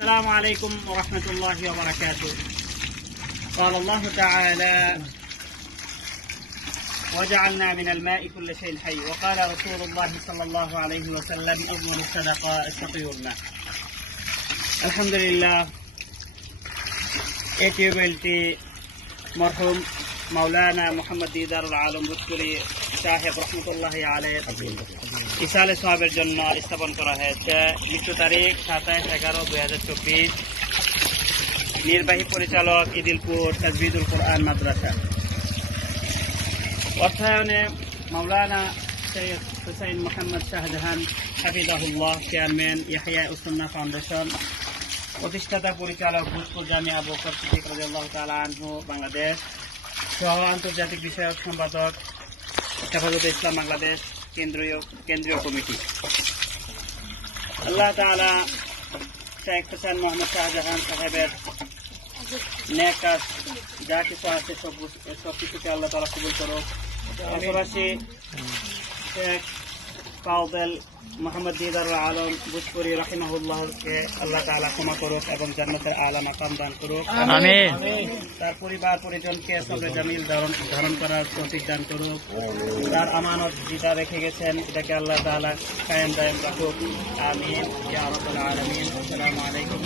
السلام عليكم ورحمة الله وبركاته قال الله تعالى وجعلنا من الماء كل شيء حي وقال رسول الله صلى الله عليه وسلم أفضل الصدقة السقي الماء الحمد لله এই টিউবওয়েলটি মরহুম মাওলানা মোহাম্মদ দিদারুল আলম বুতকুরি সাহেব রহমতুল্লাহ আলের ইসালে সাহেবের জন্য স্থাপন করা হয়েছে মৃত্যু তারিখ সাতাইশ এগারো দুই হাজার চব্বিশ। নির্বাহী পরিচালক ইদিলপুর তাজবিদুল কোরআন মাদ্রাসা। অর্থায়নে মাওলানা সৈয়দ হুসাইন মোহাম্মদ শাহজাহান হাফিজাহুল্লাহ, চেয়ারম্যান ইয়াহিয়া উসন্না ফাউন্ডেশন, প্রতিষ্ঠাতা পরিচালক ভূতপুর জামিয়া বকর সিদ্দিক আনহু, বাংলাদেশ। সহ আন্তর্জাতিক বিষয়ক সম্পাদক হেফাজতে ইসলাম বাংলাদেশ কেন্দ্রীয় কেন্দ্রীয় কমিটি। আল্লাহ তালা শেখ হোসেন মোহাম্মদ শাহজাহান সাহেবের ন্যায় কাজ যা কিছু আছে সব সব কিছুকে আল্লাহ তালা কবুল করো পাশাপাশি শেখ কাউবেল মোহাম্মদ দিদারুল আলম বুজপুরি রহিমাহুল্লাহকে আল্লাহ তাআলা ক্ষমা করুক এবং জান্নাতের আলা মাকাম দান করুক। তার পরিবার পরিজনকে সবে জামিল ধারণ করার তৌফিক দান করুক। তার আমানত যেটা রেখে গেছেন। এটাকে আল্লাহ তাআলা কায়েম দায়েম রাখুক। আমিন। ইয়া আলামিন। আসসালামু আলাইকুম।